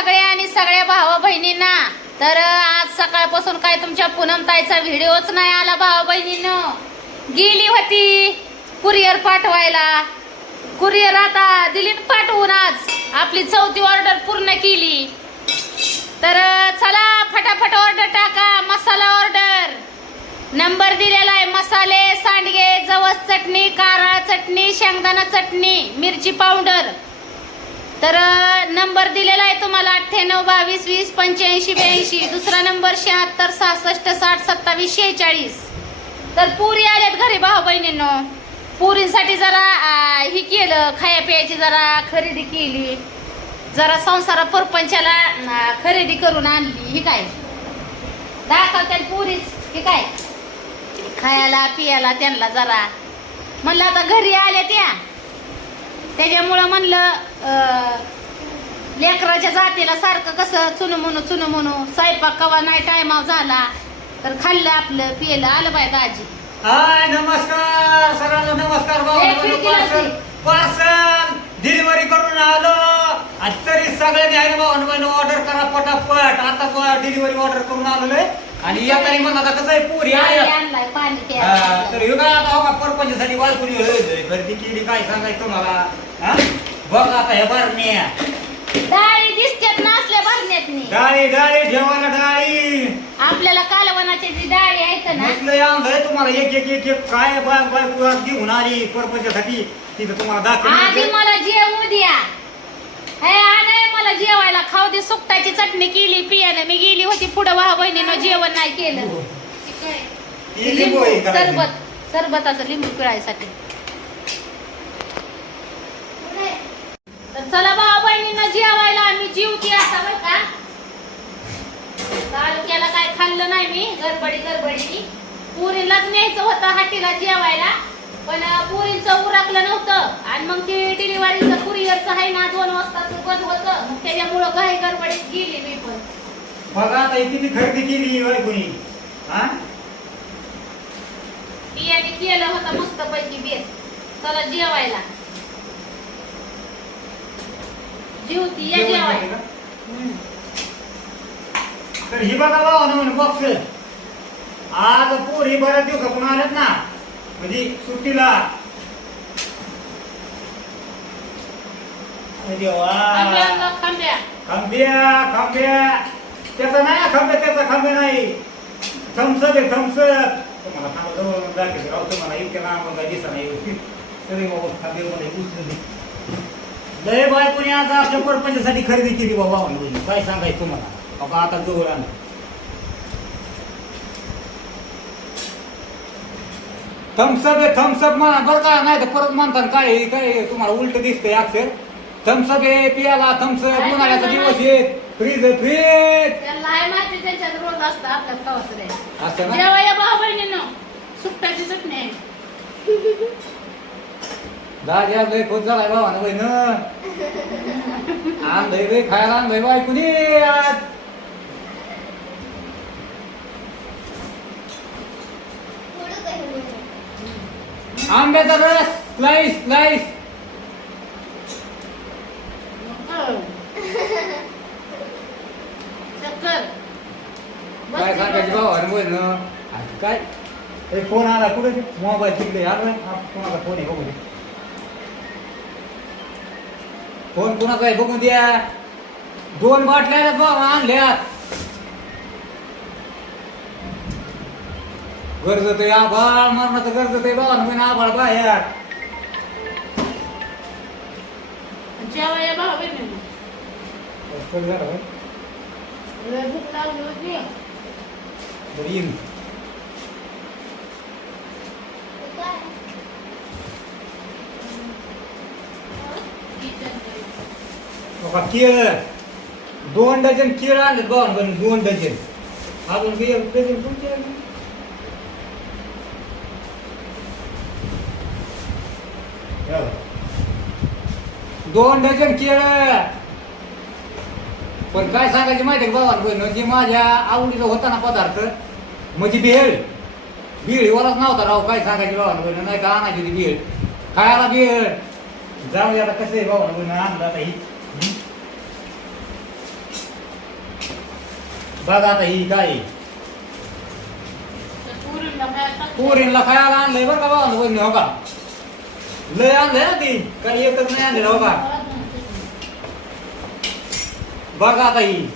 सगळ्या आणि सगळ्या भावा बहिणींना. तर आज सकाळपासून काय तुमच्या पूनमताईचा व्हिडिओच नाही आला भावा बहिणीनं. गेली होती कुरिअर पाठवायला. कुरिअर आता दिली पाठवून आज. आपली चौथी ऑर्डर पूर्ण केली. तर चला फटाफट ऑर्डर टाका. मसाला ऑर्डर. नंबर दिलेला आहे मसाले सांडगे जवस चटणी कारळा चटणी शेंगदाणा चटणी मिरची पावडर. तर नंबर दिलेला आहे तुम्हाला अठ्ठ्याण्णव बावीस वीस पंच्याऐंशी ब्याऐंशी. दुसरा नंबर शहात्तर सहासष्ट साठ सत्तावीस शेहेचाळीस. तर पुरी आल्यात घरी भाऊ बहिणींनो. पुरींसाठी जरा ही केलं खाया प्यायची जरा खरेदी केली. जरा संसारा परपंचाला खरेदी करून आणली. ही काय? दाखवतात पुरीच ही काय? खायला पियाला त्यांना जरा. म्हणलं आता घरी आल्या त्या. त्याच्यामुळं म्हणलं लेकराच्या जातीला सारखं कसं चुन म्हणू चुन म्हणू स्वयंपाक कवा नाही टायमाव झाला तर खाल्लं आपलं पियलं आलं बाय दाजी. हाय नमस्कार सगळ्यांना नमस्कार खिडकीला पार्सल ती. पार्सल डिलिव्हरी करून आलो. आणि तरी सगळ्यांनी आहे भाऊ ऑर्डर करा पटापट आता डिलिव्हरी ऑर्डर करून आलेलो आहे. आणि या तरी मग आता कसं आहे पुरी आहे आणलाय पाणी प्यायला तर हे काय आता का परपंचासाठी बायकोनी गर्दी केली काय सांगायचं तुम्हाला? हा? बघ आता हे बरण्या. डाळी दिसतात नसल्या भरण्यातनी डाळी डाळी ठेवायला डाळी. आपल्याला कालवनाची जी डाळी आहेत ना म्हटलं या अंधारे तुम्हाला एक एक एक एक. काय बाय बाय पुरात घेऊन आली परपंचासाठी? तिथं तुम्हाला आधी दाखवलं मला जेवू द्या. हे आणाय मला जेवायला खाऊ दे. सुकटाची चटणी केली पियानं मी गेली होती. पुढं भाऊ बहिणीनं जेवण नाही केलं. ती लिंबू. सरबत सरबताचं लिंबू पिळायसाठी. तर चला भाऊ बहिणीनं जेवायला. आम्ही जीवती आता बरं का. तालुक्याला काय खाल्लं नाही मी. गडबडी गडबडी पुरीलाच न्यायचं होतं हाटीला जेवायला. पण पुरीचं उरकलं नव्हतं. आणि मग ते डिलिव्हरीचं कुरिअरचं आहे ना दोन वाजताचं बंद होतं. मग त्याच्यामुळं घाई गडबडीत गेली मी पण. बघा आता किती खरेदी केली बायकोनी हा? बियाणे केलं होतं मस्त पैकी बेस चला जेवायला. जेवती या जेवण जेवायला. केलं का? हम्म. तर ही बघा भावा ना म्हणून बॉक्स आज पोर बऱ्याच दिवसापून आल्यात ना. म्हणजे सुट्टीला. अरे देवा. खांब्या खांब्या त्याचा नाही खांब्या त्याचा खांब्या नाही. थम्सअप आहे थम्सअप. तुम्हाला थांबा जवळ दाखवते राव तुम्हाला इतक्या लांब काय दिसा नाही. व्यवस्थित. सगळे बाबा खांब्यामध्ये घुसलेले लय बायकोने आता आपल्या परपंचासाठी खरेदी केली बाबा म्हणून काय सांगायचं तुम्हाला? बाबा आता जवळ आणलं थम्सअप आहे थम्सअप म्हणा. बरं का नाही तर परत म्हणतात काय काय आहे, तुम्हाला उलट दिसतंय अक्षर थम्सअप आहे पियाला थम्सअप उन्हाळ्याचा दिवस आहे फ्रीज आहे फ्रीज त्याला आहे माहिती त्यांच्यात रोज असतं आपल्या खावाचं रे. असं ना? जेवा या भाऊ बहिणीनं सुकटाची चटणी आहे. दाजी आज लय खुश झालाय बाबा ना बहिण. आणलंय रे खायला आणलंय आज. आंब्याचा रस. स्लाइस स्लाइस चक्कर. काय सांगायची बाबा ना? बहिण आज काय? ए, फोन आला. कुठे मोबाईल तिकडे. आला कोणाचा फोन आहे? बघू दे. फोन कुणाचा आहे? बघू द्या. दोन बाटल्या आहेत बाबा आणल्यात. गरजत आभाळ मरणाचं गरजत आहे बाबा ना आभाळ बाहेर. जेवा या भाऊ बहिणीनं चल होय. लय भूक लागली होती. बरं येईन. बघा केळ. दोन डझन केळ आणले बाबा दोन डझन. अजून बी एक डझन. दोन डझन केळ. पण काय सांगायची माहिती आहे का बाबा बहिण? जे माझ्या आवडीचा होता ना पदार्थ म्हणजे भेळ. भेळीवरच नव्हता राव काय सांगायची बाबा बहिण? नाही का आणायची होती भेळ. खायला भेळ? जाऊ दे आता कसं आहे बाबा बहिण? आणलं आता ही. हं? बघा आता ही काय पोरींला खायला आणलंय बरं का बाबा बहिणी? हो का? लय आणलंय ना ती काही एकच नाही आणलेलं हो बघा आता ही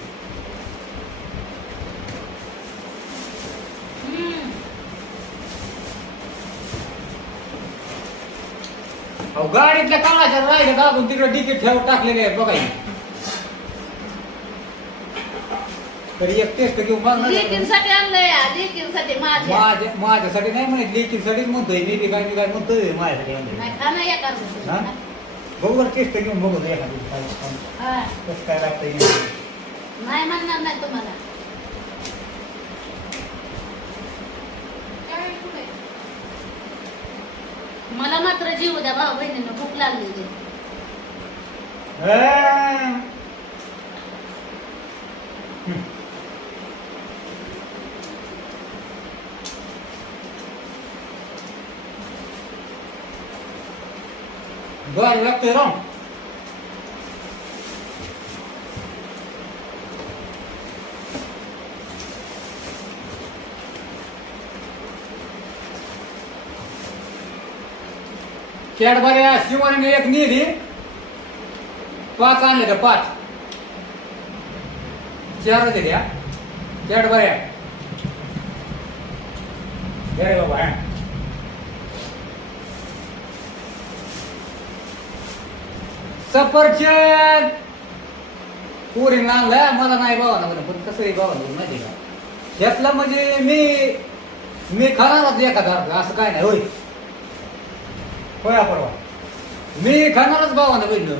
अहो गाडीतल्या काळाच्या राहिले दाबून तिकडे डिकीट ठेव टाकलेले आहेत बघा ही. तरी एक टेस्ट घेऊन बघ ना. लेकींसाठी आणलंय लेकींसाठी माझ्या माझ्या माझ्यासाठी नाही म्हणत लेकीसाठीच म्हणतोय मी बी काय मी काय म्हणतोय माझ्यासाठी आणलंय. नाही ना हा? बघू बरं टेस्ट घेऊन बघू दे एखादी काय हा. कसं काय लागतंय नाही म्हणणार नाही तुम्हाला मला मात्र जीव द्या भाऊ बहिणीनं भूक लागलेली. बरं लागतोय राव कॅडबऱ्या शिवाने एक नेली पाच आणले का पाच चार दिले हा कॅडबऱ्या अरे बाबा सफरचंद! पुरी आणलाय मला नाही बाबा ना पण कसंही बाबा माहिती का? त्यातला म्हणजे मी मी खाणारच एखादा असं काय नाही होय. होय परवा मी खाणारच बाबा ना बहिण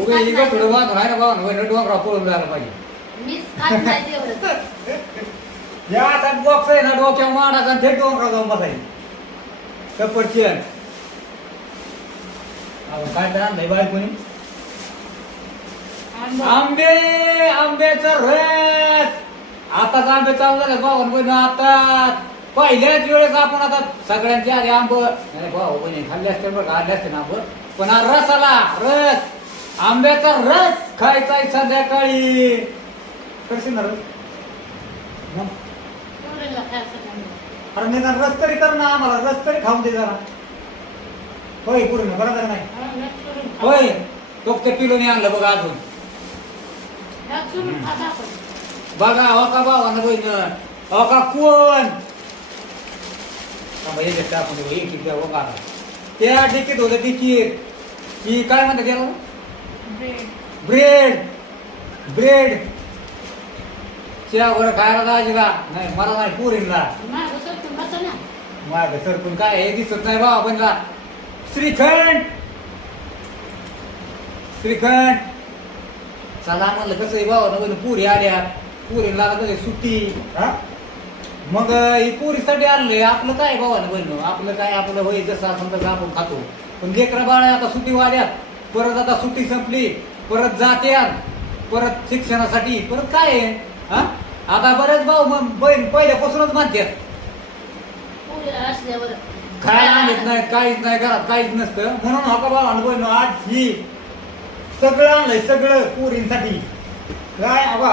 उगे इकडं थोडं नाही. वाहन आहे ना बहिण डोंगरा पळून जायला पाहिजे. या आता बॉक्स आहे ना मांडायचा आणि थेट डोंगरा जाऊन बसायचं. सफरचंद. काय तर आणलंय बायकोनी आंबे. आंब्याचा रस. आताच आंबे चालू झाले बाबा बहिण आता पहिल्याच वेळेस आपण आता सगळ्यांच्या आधी आंब. नाही भाऊ बहिणी खाल्ले असते बरं खाल्ले असते ना आंब. पण हा रस आला रस. आंब्याचा रस खायचा आहे संध्याकाळी. कशी ना रस? नाही. अरे निदान रस तरी कर ना आम्हाला रस तरी खाऊन दे जरा. होय पुढे ना बरोबर नाही. होय तो ते पिलोनी आणलं बघा अजून. बघा हो का भावानं बहिण? हो का कोण? टाकून एक एक हो का. त्या डिकीत होतं डिकीत की काय म्हणतात त्याला? ब्रेड. ब्रेड. वर खायला दाजीला नाही मला नाही पुरीला मागं सरकून बसा ना. माग सरकून काय हे दिसत नाही बाबा बनला श्रीखंड! श्रीखंड! चला म्हणलं कसं आहे बाबा नवीन पुरी आल्या. पुरीला कसं सुट्टी? हा? मग ही पुरीसाठी आणलंय. आपलं काय बाबा बहिण आपलं काय आपलं होय जसं असं तसं आपण खातो. पण लेकरं बाळ आता सुट्टी वाढ्यात. परत आता सुट्टी संपली. परत जात्यात परत शिक्षणासाठी. परत काय आहे? हा? आता बरेच भाऊ मग बहीण पहिल्यापासूनच मानतात असल्यावर खायला आणत नाही काहीच नाही घरात काहीच नसतं. म्हणून हो बाबा बहिण आज ही सगळं आणलंय सगळं पोरींसाठी. काय आबा?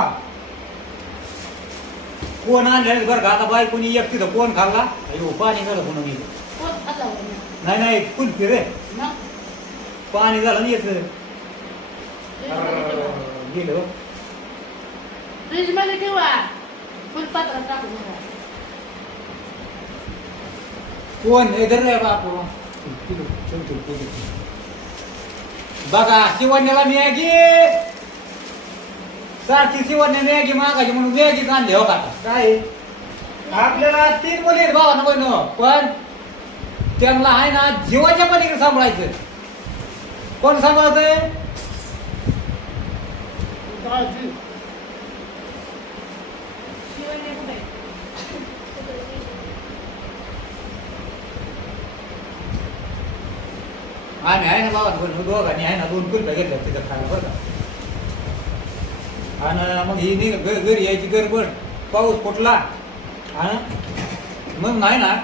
कोण आणलं बरं का आता बाई कोणी एक तिथं कोण खाल्ला? अयो पाणी झालं कोण मी. नाही नाही कुल्फी रे पाणी झालं ना याच. फ्रीजमध्ये ठेवा. गेलो. फ्रीजमध्ये ठेवा. फुलपात्रात टाकून ठेवा. कोण? हे धर रे बापू बघा शिवण्याला मॅगी. सारखी शिवण्या मॅगी मागायची म्हणून मॅगीच आणली हो का? काय आपल्याला तीन मुली आहेत भावा ना बहिण. पण त्यांना आहे ना जीवाच्या पलीकडे सांभाळायचं. कोण सांभाळतंय? शिवण्या कुठे आम्ही आहे ना बाबा दोघांनी आहे ना दोन कुलप्या घेतल्या तिथं खायला बरं का आणि मग ही नाही घरी यायची गडबड पाऊस फुटला आणि मग नाही ना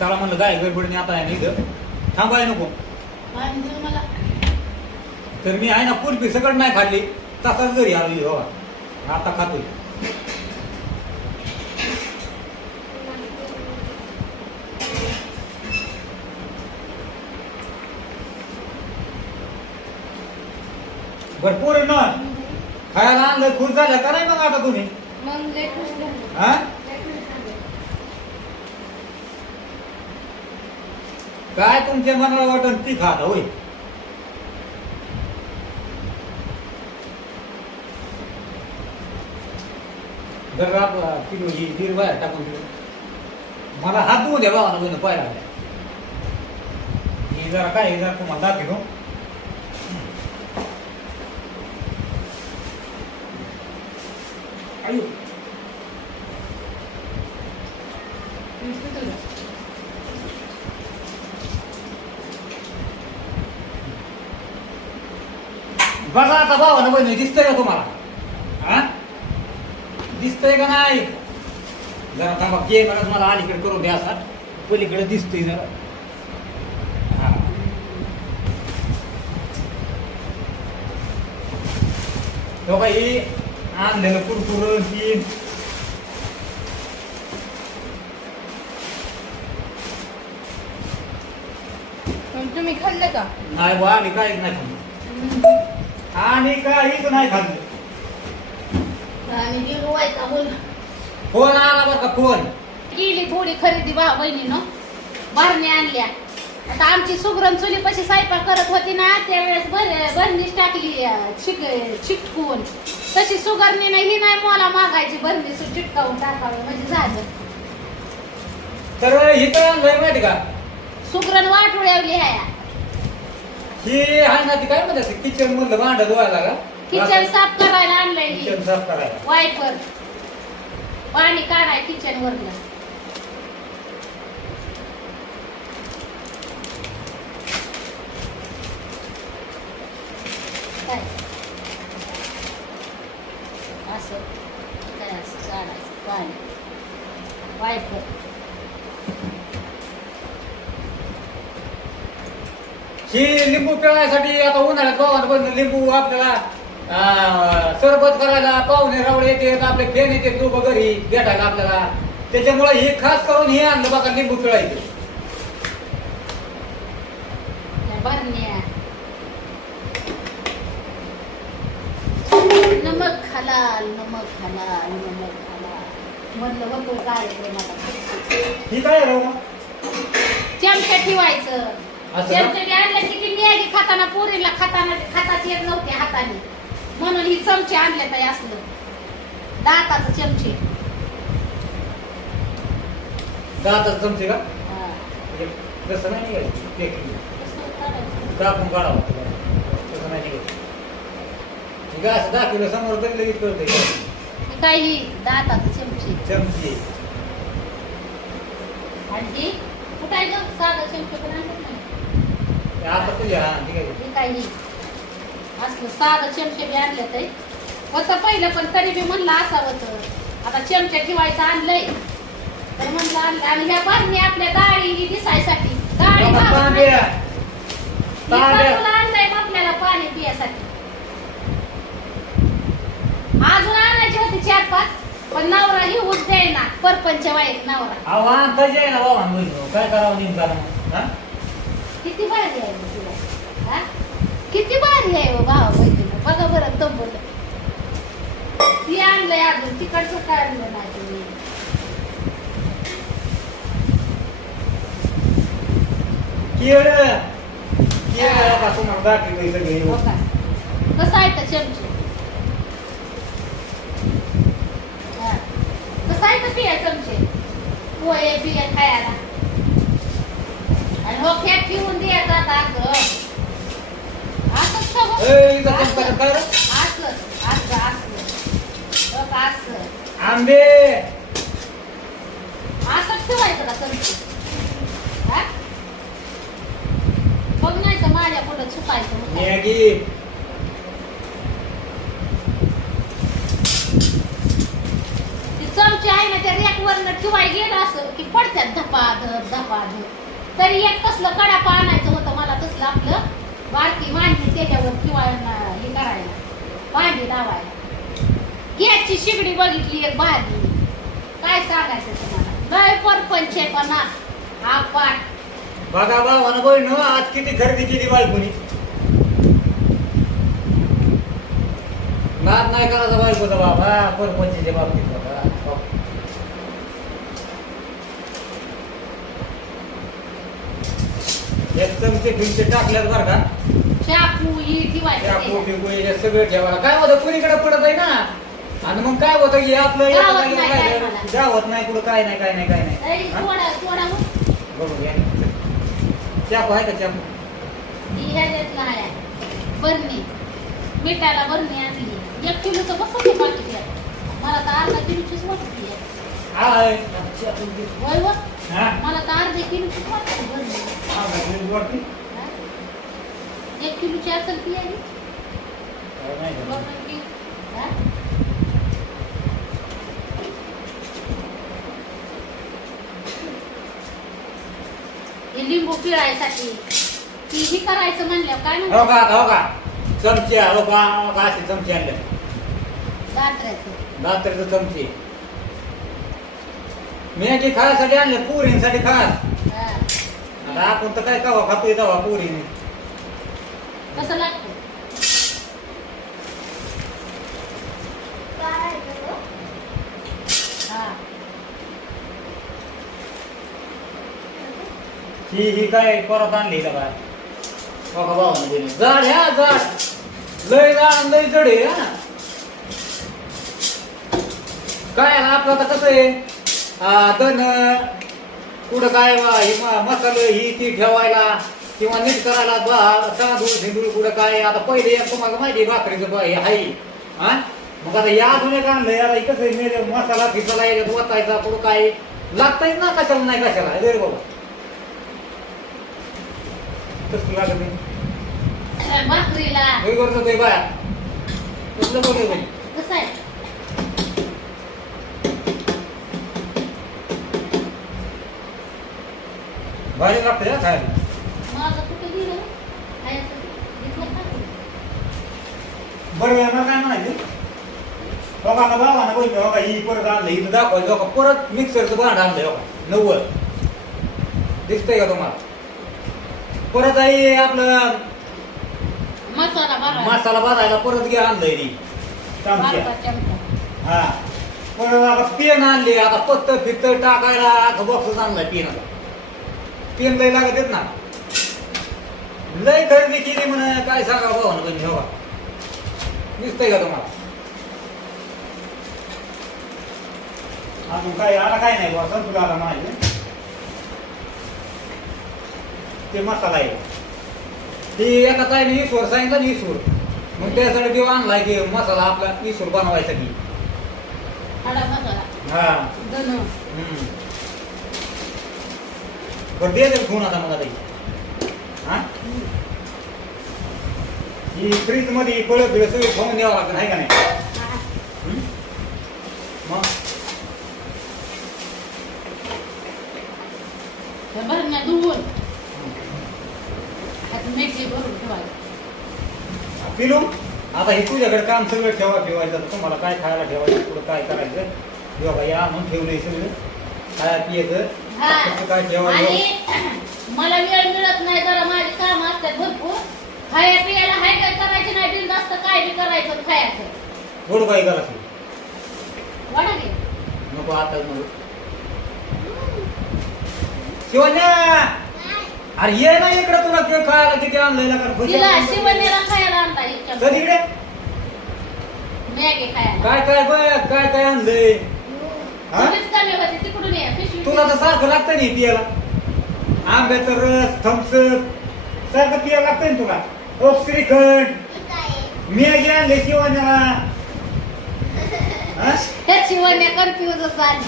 चला म्हणलं काय गडबडीने आता आहे ना इथं थांबाय नको तर मी आहे ना कुल्फी सगळं नाही खाल्ली तसाच घरी आलो बघा आता खातोय भरपूर आहे ना. खायला आणलं खुश झालं का नाही मग आता तुम्ही मग. हा? काय तुमच्या मनाला वाटण? ती खाता होय. जर आपला किलो ही दीड बाहेर टाकून दिली मला हात धुवून द्या बाबा पायला ही जरा काय हे जरा तुम्हाला दाखवतो. आयु बघा आता भावानं बहिणी दिसतंय का तुम्हाला? हा? दिसतंय का नाही? जरा थांबा कॅमेरा मला अलीकडे करून द्या असा. पलीकडे दिसतोय जरा. हा. हो बाई. आणलेलं कुरकुर मग तुम्ही खाल्लं का? नाही बा आम्ही काहीच नाही खाल्लं. आणि काहीच नाही खाल्लं. आम्ही गेलो वायता बोल? फोन आला बरं का फोन? गेली थोडी खरेदी भाव बहिणीनं. भरणी आणल्या. आता आमची सुगरण चुलीपाशी स्वयंपाक करत होती ना त्यावेळेस भरणीच टाकली अं, चिक चिटकून. तशी सुगरणीनं ही नाही मला मागायची भरणी सु- चिटकावून टाकावं म्हणजे झालं. तर इथं माहिती का? सुगरण वाटोळ्यावली ह्या. ही आहे ना ती काय म्हणतात किचन मधलं भांड धुवायला का? किचन साफ करायला आणलंय ही. किचन साफ करायला. वायपर. पाणी काढाय किचन वरलं काय असं. काय असं काढायचं? पाणी. वायपर ही लिंबू पिळण्यासाठी आता उन्हाळ्यात गावात बंद लिंबू आपल्याला सरबत करायला पाहुणे रावळे येते आपले फेन येते दोघं घरी भेटायला आपल्याला. त्याच्यामुळे हे खास करून हे आणलं बघा लिंबू पिळायचं त्या बरण्या नमक खालाल नमक खालाल नमक काय ही काय राव चमचा ठेवायचं असं का? चमचे आणले की खाताना पोरीला खाताना खाताच येत नव्हते हाताने म्हणून ही चमचे आणले पाहिजे असलं दाताचं चमचे दातात जमते का हा. म्हणजे तसं नाही निघायचं. ते केलं. कसं काढायचं? कापून काढावं तसं नाही निघायचं. हे काय असं दाखवलं समोर तरी लगेच कळतंय हे काय ही दाताचं चमचे चमची ती कुठं आहे गं? साधं चमचे पण आणत नाही ते आता तुझ्या हा ठीक आहे हे काय असलं साधं चमचे बी आणले ते. होतं पहिलं पण तरी बी म्हणलं असावं तर. आता चमचे ठेवायचं आणलंय. तर म्हणलं आणलं. आणि ह्या बांधणी आपल्या ही दिसायसाठी. डाळी बाबा, भाजून तांब्या. ही तांब्या. बाजूला आणलंय मग आपल्याला पाणी पियासाठी? अजून आणायची होती चार पाच पण नवरा ही द्यायना परपंच वाईट नवरा. अहो आहे ना बाबा म्हणून काय करावं नेमकं मग? हा? किती भारी आहे गं तुला. हा? किती भारी आहे हो भावा बघा बरं तंबूला ती आणलंय अजून. तिकडचं काढलं नाही तुम्ही? केळ. केळ आता तुम्हाला दाखवलंय सगळे. हो का? कसं आहे तर चमचे हा. आणि हो फॅट ठेवून द्यायचं आता असं. असंच का हो? असं. असं असं असं. आंबे. असंच ठेवायचं का चमचे? हा? बघ नाही तर माझ्या पुढं चुकायचं मग. काय. आहे ना त्या रॅक ठेवाय गेलं असं की पडत्यात धपा धपाधप धपाधप तरी एक कसलं कडापा आणायचं होतं मला तसलं आपलं वाढती मांडली त्याच्यावर ठेवायला हे करायला भांडी लावायला. गॅसची शिगडी बघितली एक भाजी काय सांगायचं तुम्हाला? लय परपंचेपणा हा पाठ. बघा अनुभव न आज किती खरेदी केली बायकोनी. नाद नाही करायचा बायकोचा बाबा परपंचीच्या बाबतीत बाबा एक चमचे फिमचे टाकल्यात बरं का? चाकू ही सगळं ठेवायला काय होतं कुणीकडे पडत आहे ना? आणि मग काय होतं आपलं गावात नाही काय काय झालं? मला. गावात नाही कुठं काय नाही काय नाही काय नाही. तरी हा? थोडा थोडा मग. बरोबर आहे. चाकू आहे का चाकू ही ह्याच्यातला बरणी. मिठाला बरणी आणली. एक किलोचं कसं ते पाकिट आहे मला तर अर्धा किलोचीच वाटते व हा? मला तर अर्धा हा, वरती? हा? एक किलोची असेल ती आली काय नाही झालं. बरणी की हा? हे लिंबू पिळायसाठी ती ही करायचं म्हणल्यावर काय हो का हो का चमचे हो का हो का असे चमचे आणले दात्रेचं चमचे मी की खायसाठी आणले पुरींसाठी खास. हा. आता आपण तर काय कवा खातोय तवा पुरीने. कसं लागतं? हा. ही ही काय परत आणली का काय हो का भावानं दिली? जाड ह्या जाड. लय जाड लय जड आहे हा. काय आपलं आता कसं आहे? दन कुठं काय हे मसाले ही ती ठेवायला किंवा नीट करायला बा तांदूळ झिंदूळ कुठं काय आता पहिले एक तुम्हाला माहिती आहे भाकरीचं बा हे आहे. हा? मग आता या अजून एक आणलंय आता हे कसं मेरे मसाला फिसाला याच्यात वतायचा कुठं काय लागतायच ना कशाला नाही कशाला अरे बाबा. कसं लागत नाही. करतो ते बाया. कसलं बोलतो बाई कसं आहे? भारी लागतं या खायला. माझं कुठे गेलं? खायचं. घेतलं का? बरं यांना काय म्हणायचं? लोकांना बाबांना बोलतो हो ही परत आणलं इथं दाखवायचं हो का परत मिक्सरचं भांड आणलंय हो नव्वद. दिसतंय का तुम्हाला? परत आहे आपलं मसाला बरा मसाला भाजायला परत घे आणलंय ती. बारका चमचा. हा. परत आता पेन आणली आता पत्त फित्त टाकायला अख्खा बॉक्सच आणलाय पेन आता पेन लय लागत येत ना. लय खरेदी केली म्हणे काय सांगा भाऊ ना बहिणी हो दिसतंय का तुम्हाला? अजून काय आला काय नाही बा संपला आला माझे. ते मसाला आहे. ती एका ताईने ईश्वर सांगितलं ना ईश्वर. मग त्यासाठी देव आणलाय की मसाला आपला ईश्वर बनवायसाठी. खडा मसाला. हा. धन. हम्म. बरं दे दे फोन आता मला ताई हा? ही फ्रीजमध्ये फळं बिळं सगळी खाऊन द्यावं लागतं आहे का नाही? मग? भरण्या धुवून. त्यात मेथी भरून ठेवायचं. पिलू आता हे तुझ्याकडे काम सगळं ठेवा ठेवायचं तुम्हाला काय खायला ठेवायचं पुढं काय करायचं? हे बघा या आणून ठेवलंय सगळं. काय पियाचं? कसं काय ठेवायचं आणि मला वेळ मिळत नाही जरा माझे काम असतात भरपूर. खाया पियाला हाय काय करायचे नाही बिल जास्त काय बी करायचं खायचं. गोड काय करायचं वाढा नको आता नको शिवण्या! अरे ये ना इकडे तुला केक खायला किती का तिला शिवनेला खायला आणता इच्छा कधी इकडे? मॅगी खायला. काय काय बघ काय काय आणलंय? हा? तुम्हीच कमी होते तिकडून ये पिशवी तुला तर सारखं लागतं नाही पियाला? आंब्याचा रस थम्सअप सारखं पियाला लागतं ना तुला? ओक श्रीखंड मॅगी आणले शिवण्याला. हा? शिवण्या कन्फ्युज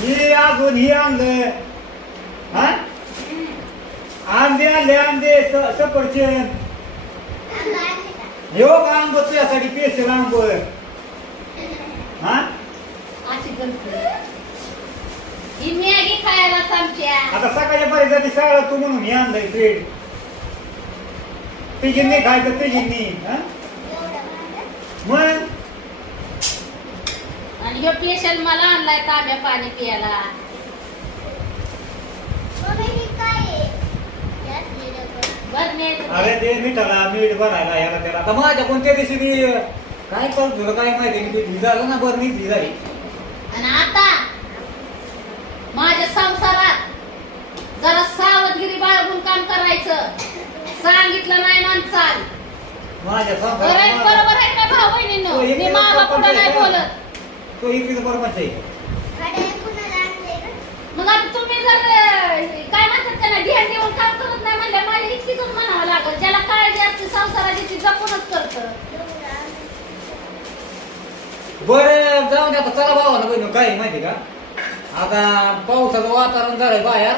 हे अजून हे आणलं. हा? आंबे आणले आंबे सफरचंद. हे का आंब तुझ्यासाठी पेशल आंब. हा? ही आमच्या आता सकाळच्या परिस्थिती शाळा तू म्हणून हे आणलंय ब्रेड तिघींनी खायचं तिघींनी हा? मग? आणि ह्यो पेशल मला आणलाय तांब्या पाणी पियाला बरणे अरे ते मिठाला मीठ भरायला याला त्याला. आता माझ्या कोणत्या दिवशी मी काय करत तुला काय माहिती मी ते झालं ना बरं नाही झाली. आणि आता माझ्या संसारात जरा सावधगिरी बाळगून काम करायचं. सांगितलं नाही माणसाल. माझ्या संसारात बरोबर आहे ना भाऊ बहिणींनो? मी मावा पुढे नाही? बोलत. तो इकडे बरोबर आहे. मग आता तुम्ही जर अं, काय म्हणतात त्याला ध्यान देऊन काम करत नाही म्हणल्या माझ्या इतकीच म्हणावं लागल. ज्याला काळजी असते संसाराची ती जपूनच करत. बरं जाऊ दे आता. चला भावाला बहिण काय आहे माहिती का? आता पावसाचं वातावरण झालंय बाहेर.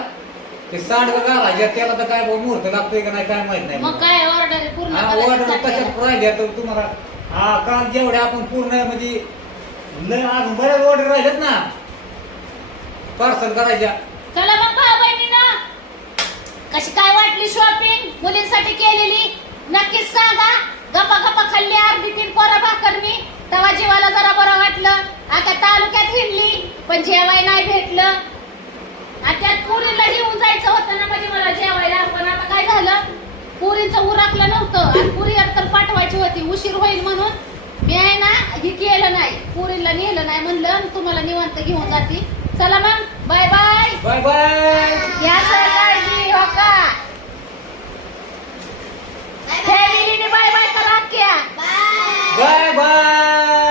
ते सांडगं घालायचे त्याला तर काय भाऊ मुहूर्त लागतोय का नाही काय माहीत नाही मग काय ऑर्डर पूर्ण हा करायची order साठी. कशात राहिल्या तर तुम्हाला. हा काल जेवढ्या आपण पूर्ण म्हणजे लय अजून बऱ्याच ऑर्डर राहिल्यात ना. पार्सल करायच्या. चला मग भाऊ बहिणीनं. कशी काय वाटली शॉपिंग मुलींसाठी केलेली. नक्कीच सांगा. गप्पा गप्पा खाल्ली अर्धी तीन पोरं भाकर मी तेव्हा जीवाला जरा बरं वाटलं. आता तालुक्यात हिंडली पण जेवाय नाही भेटलं. आता पुरीला जेवून जायचं होतं ना म्हणजे मला जेवायला पण आता काय झालं? पुरीचं उराकलं नव्हतं. आणि पुरी तर पाठवायची होती उशीर होईल म्हणून. मी आहे ना हे केलं नाही. पुरीला नेलं नाही म्हणलं तुम्हाला निवांत घेऊन जाते. चला मग बाय बाय. Bye bye. या हो बाय बाय. बाय. 拜拜